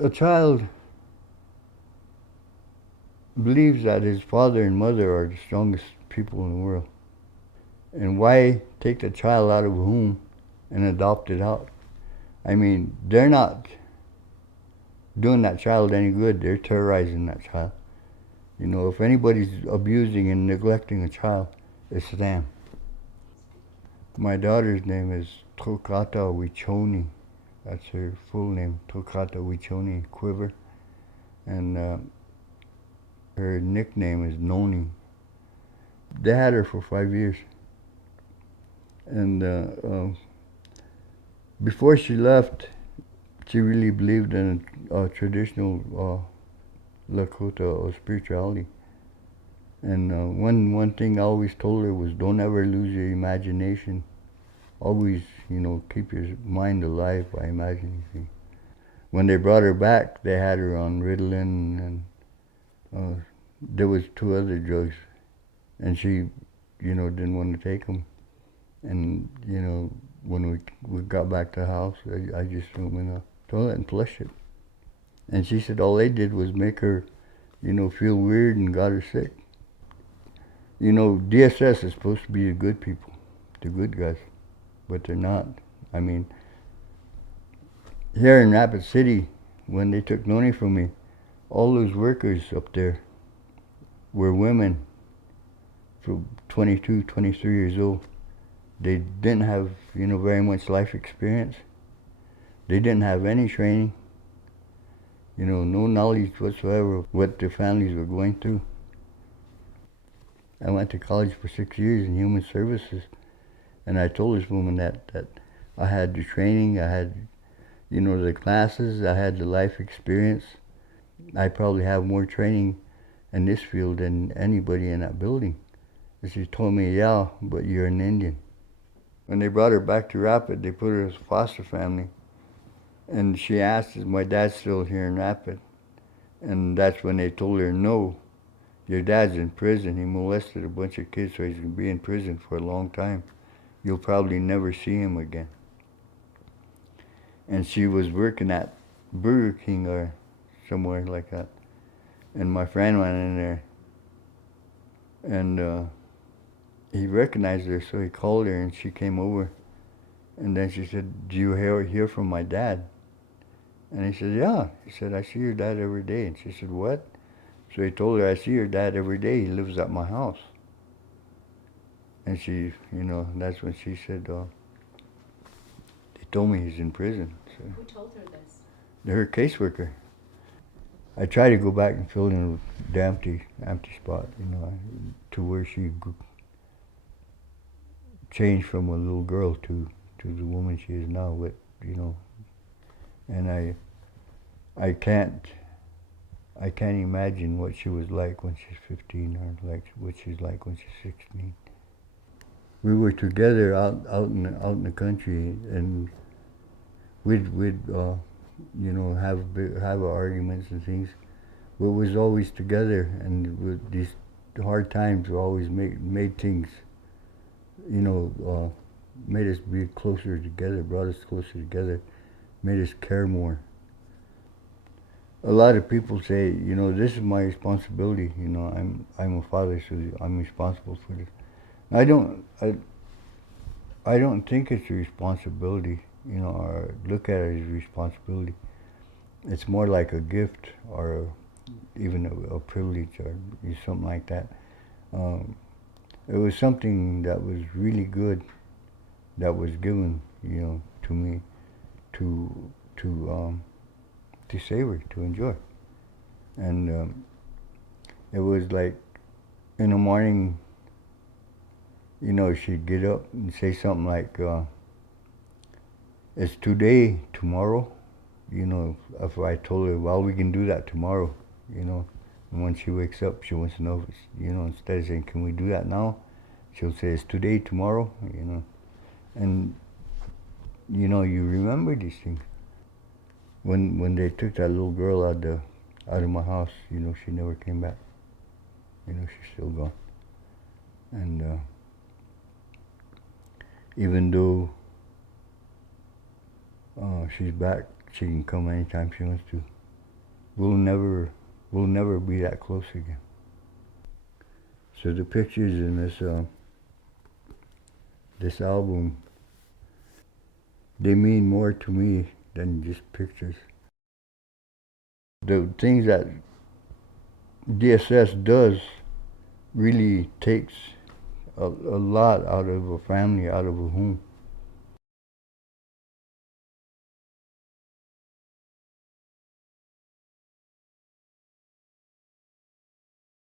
A child believes that his father and mother are the strongest people in the world. And why take the child out of the womb and adopt it out? I mean, they're not doing that child any good. They're terrorizing that child. You know, if anybody's abusing and neglecting a child, it's them. My daughter's name is Tokata Wichoni. That's her full name, Tokata Wichoni Quiver. And her nickname is Noni. They had her for 5 years. And before she left, she really believed in traditional Lakota spirituality. And one thing I always told her was, don't ever lose your imagination. Always, keep your mind alive by imagining things. When they brought her back, they had her on Ritalin, and there was 2 other drugs, and she, didn't want to take them. And when we got back to the house, I just threw them in the toilet and flushed it. And she said all they did was make her, feel weird and got her sick. DSS is supposed to be the good people, the good guys, but they're not. I mean, here in Rapid City, when they took Noni from me, all those workers up there were women from 22, 23 years old. They didn't have, very much life experience. They didn't have any training, no knowledge whatsoever of what their families were going through. I went to college for 6 years in human services, and I told this woman that I had the training, I had, the classes, I had the life experience. I probably have more training in this field than anybody in that building. And she told me, yeah, but you're an Indian. When they brought her back to Rapid, they put her as a foster family. And she asked, is my dad still here in Rapid? And that's when they told her, no, your dad's in prison. He molested a bunch of kids, so he's going to be in prison for a long time. You'll probably never see him again. And she was working at Burger King or somewhere like that. And my friend went in there, and he recognized her, so he called her, and she came over. And then she said, do you hear from my dad? And he said, yeah. He said, I see your dad every day. And she said, what? So he told her, I see your dad every day. He lives at my house. And she, that's when she said, they told me he's in prison. So. Who told her this? Her caseworker. I tried to go back and fill in the empty spot, to where she changed from a little girl to the woman she is now. With, and I can't imagine what she was like when she's 15 or like what she's like when she's 16. We were together out in the country, and we'd have arguments and things. We was always together, and with these hard times we always made things, made us be closer together, brought us closer together, made us care more. A lot of people say, this is my responsibility. I'm a father, so I'm responsible for this. I don't think it's a responsibility, or look at it as a responsibility. It's more like a gift, or even a privilege, or something like that. It was something that was really good, that was given, to me, to savor, to enjoy. And it was like, in the morning, she'd get up and say something like, it's today, tomorrow. If I told her, well, we can do that tomorrow, and when she wakes up, she wants to know if it's, instead of saying, can we do that now? She'll say, it's today, tomorrow, and, you remember these things. When they took that little girl out of my house, she never came back. She's still gone. And even though she's back, she can come anytime she wants to. we'll never we'll never be that close again. So the pictures in this album, they mean more to me than just pictures. The things that DSS does really takes a lot out of a family, out of a home.